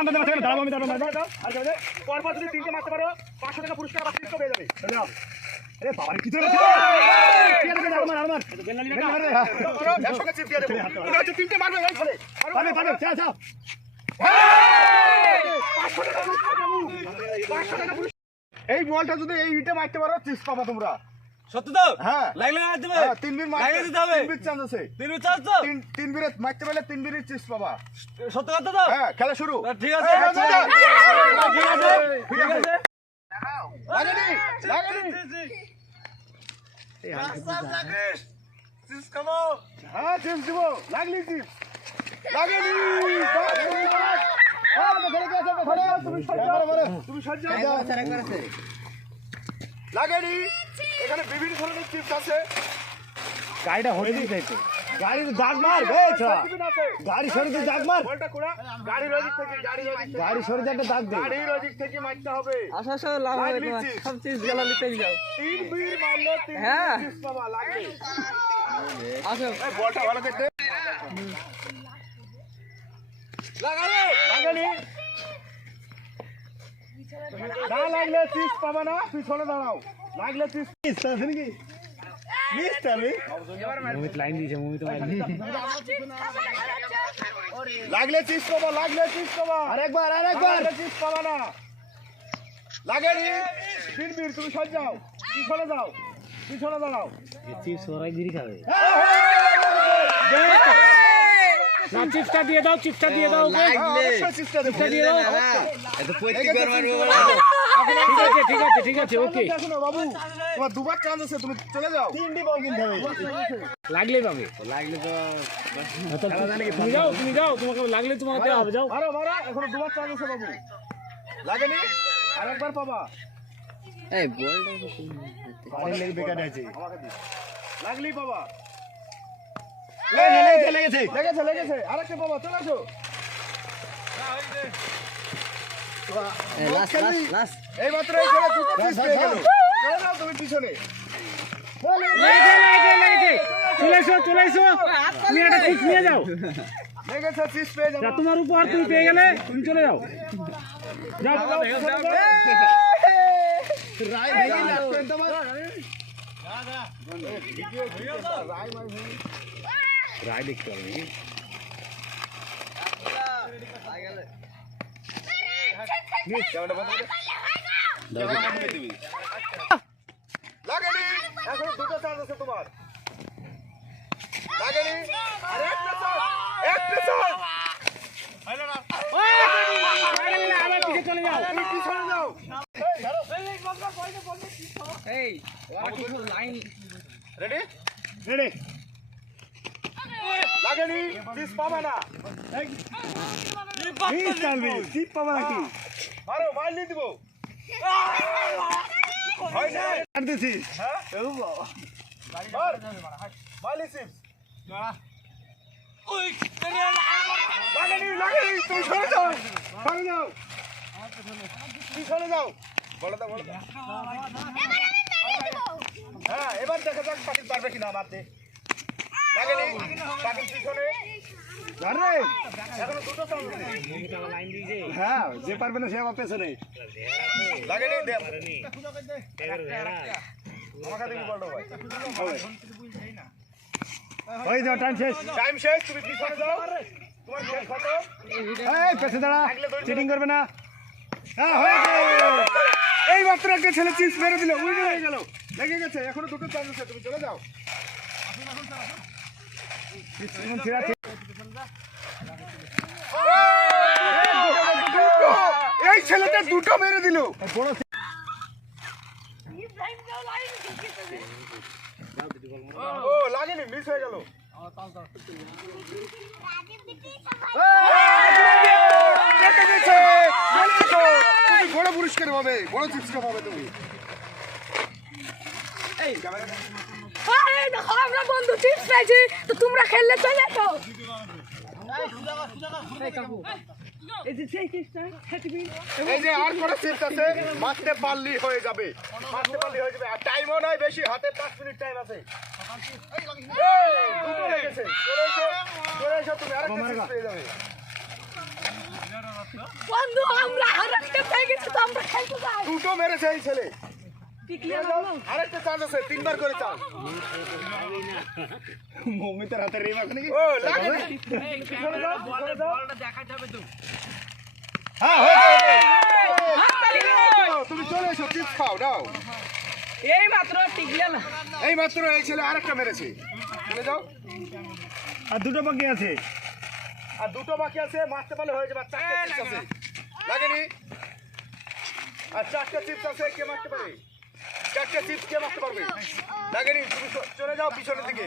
আন্দাজে মারতে হবে, দাঁড়াবো আমি, তারপর মারবো। আর কেউ পরপর যদি 3টে মারতে পারো 500 টাকা পুরস্কার বা 300 পেয়ে যাবে। চলে যাও। আরে বাবা কি চলে যাচ্ছে? ঠিক আছে আমার আমার বেলনা লিনা মারো 100 টাকা চিপ দিয়ে দেব। মনে হচ্ছে 3টে মারবে এই করে। পারবে পারবে চল চল। 500 টাকা পুরস্কার পাবো। 500 টাকা পুরস্কার। এই বলটা যদি এই ইটে মারতে পারো চিপস পাবা তোমরা। সত্যি তো? হ্যাঁ লাগলে মারতে হবে। হ্যাঁ 3 বির মারতে দিতে হবে। 3 বির চান্স আছে। 3 চান্স তো? 3 বিরে মারতে পারলে 3 বিরের চিপস পাবা। সত্যি কথা তো? হ্যাঁ খেলা শুরু। ঠিক আছে। ঠিক আছে। ঠিক আছে। লাগেনি লাগেনি। এই লাগিস। চিপস খাবো। হ্যাঁ চিপস দিব। লাগলি চিপস। লাগেনি। তুমি সহ্য লাগেনি। এখানে বিভিন্ন ধরনের চিপস আছে। গাড়িটা হয়ে দিতে গাড়ি দাগ মার গাড়ি সরে দিয়ে দাগ মার গাড়ির ওদিক থেকে গাড়ি সরে দিয়ে একটা দাগ দে গাড়ির ওদিক থেকে মারতে হবে। আশা আশা লাভ হবে তোমার সব চিপস গেলা নিতেই যাও। 3 বীর মারলো 3 হ্যাঁ চিপস পাবা লাগবে। আসো এই বলটা ভালো দেখতে লাগালে লাগেনি। না লাগলে চিপস পাবা না পিছনে দাঁড়াও লাগলে চিপস আছে নাকি লাগলে চিপস পাবা লাগলে চিপস পাবা আরেকবার চিপস পাবা না লাগেনি। বীর বীর তুমি সরে যাও পিছনে যাও পিছনে দাঁড়াও চিপস ওরাই গিরি খাবে। না চিপসটা দিয়ে দাও চিপসটা দিয়ে দাও চিপসটা দিয়ে দাও। এত প্রত্যেকবার মারবো ঠিক আছে ঠিক আছে ওকে বাবু তোমার দুবার চান্স আছে তুমি চলে যাও 3টি বল কিনতে হবে লাগলেই পাবে। লাগলে তো তুমি যাও তোমাকে লাগলে তোমাকে দেওয়া হবে। যাও মারো মারো এখনো দুবার চান্স আছে বাবু লাগেনি আরেকবার পাবা। এই বলটা অনেক লেগে বেকার আছে লাগলেই পাবা। লেগেছে লেগেছে লেগেছে আরেকটা পাবা চলে আসো। লাস্ট লাস্ট লাস্ট এই মাত্র এই খেলা দুটো পিস পেয়ে গেল। চলে যাও তুমি পিছনে চলে এসো তুমি একটা চিপস নিয়ে যাও। লেগেছে পিস পেয়ে যাও। তোমার উপহার তুমি পেয়ে গেলে তুমি চলে যাও। রায় ভেঙে যাচ্ছে রায় দেখতে হবে লাগেনি এখন দুটো চান্স আছে তোমার লাগেনি আরে একটা চান্স আবার পিছে চলে যাও। তুমি পিছনে যাও এই ওরা কিছু লাইন রেডি রেডি লাগেনি পিস পাবা না পিস চালবি চিপ পাবা নাকি মারো মারলি দিব হয় না কাটতেছি হ্যাঁ ও বাবা মার মারলি চিপস ওই লাগেনি তুমি সরে যাও পিছনে যাও বলো দাও হ্যাঁ এবার দেখা যাক পাখির পারবে কিনা মারতে লাগেনি পাখির পিছনে এখনো দুটো চান্স আছে। হ্যাঁ যে পারবে না সে আমার পেছনে লাগেনি আমাকে দেখি বলো ভাই ওই যাও টাইম শেষ তুমি পিছনে যাও তোমার শেষ কত এই পেছে দাঁড়া চিটিং করবে না হ্যাঁ হয়েছে এই মাত্র একটা ছেলে চিপস মেরে দিল উইনার হয়ে গেল লেগে গেছে এখনো দুটো চান্স আছে তুমি চলে যাও এই ছেলেটা দুটো মেরে দিল ও লাগেনি মিস হয়ে গেল তুমি বড় পুরস্কার পাবে বড় চিপস পাবে তুমি আমরা বন্ধু চিপস পেয়েছি তো তোমরা খেললে চলে তো এই যে আর কোন চিপস আছে মারতে পারলি হয়ে যাবে আর টাইমও নাই বেশি হাতে 5 মিনিট টাইম আছে দুটো হয়ে গেছে চলে এসো তুমি আরেকটা চিপস পেয়ে যাবে বন্ধু আমরা আরেকটা পেয়ে গেছি তো আমরা খেলতে যাই দুটো মেরেছে এই ছেলে টিকলি মারলো আরেকটা চান্স আছে তিনবার করে চান্স মমিতার হাতে রেমা নাকি ও লাগে হ্যাঁ তুমি চলে এসো চিপস খাও দাও এই মাত্র টিকলিয়া না এই মাত্র এই ছেলে আরেকটা মেরেছে চলে যাও আর দুটো বাকি আছে আর দুটো বাকি আছে মারতে পারলে হয়ে যাবে চারটে চিপস আছে লাগেনি আর চারটে চিপস আছে কে মারতে পারে চারটে চিপস কে মারতে পারবে লাগেনি তুমি চলে যাও পিছনের দিকে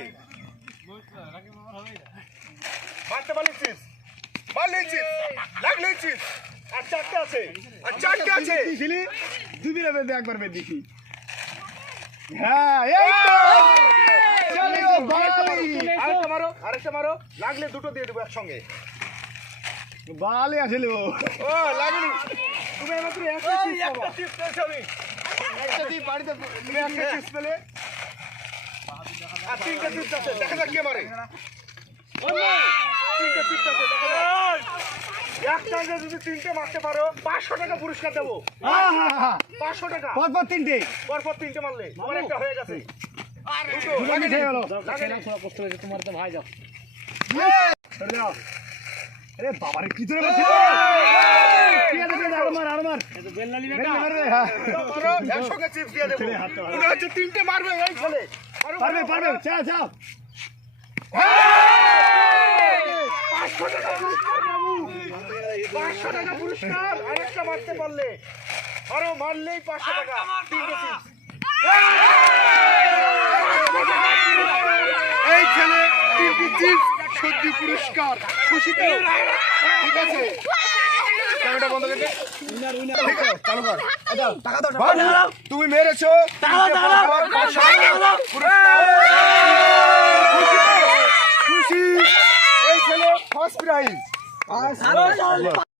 মারতে পারলে চিপস মারলে চিপস লাগলে চিপস আর চারটে আছে আর চারটে আছে ছিলি দুই বিরা বেঁধে একবার বেঁধে দিছি হ্যাঁ এই তো চলো ভাই আরেকটা মারো লাগলে দুটো দিয়ে দেবো একসঙ্গে বালে আসলে ও ও লাগেনি তুমি মাত্র একটা চিপস পেয়েছো আমি একটা দিয়ে বাড়িতে তুমি একটা চিপস পেলে আর তিনটা চিপস আছে দেখা যাক কে মারে তিনটা চিপস আছে দেখা যাক একটা যদি তিনটে মারতে পারো 500 টাকা পুরস্কার দেবো 500 টাকা পরপর তিনটে পরপর তিনটে মারলে আমার একটা হয়ে গেছে দুটো মিস হয়ে গেল কষ্ট হয়েছে তোমার তো ভাই যাও সরে যাও আরে বাবারে কি ধরে মারছিস কি আছে আর মার বেলনা লিবে বেরিয়ে মার রে হ্যাঁ মারো একসঙ্গে চিপস দিয়ে দেবো মনে হচ্ছে তিনটে মারবে এই ছেলে পারবে পারবে চা যাও 500 টাকা পুরস্কার বাবু 500 টাকা পুরস্কার আরেকটা মারতে পারলে আরো মারলেই 500 টাকা তিনটে চিপস এই ছেলে তিনটে চিপস সত্যি পুরস্কার খুশি তো ঠিক আছে ক্যামেরা বন্ধ করে দে চালু কর টাকা দাও তুমি মেরেছো খুশি এই ছেলে ফার্স্ট প্রাইজ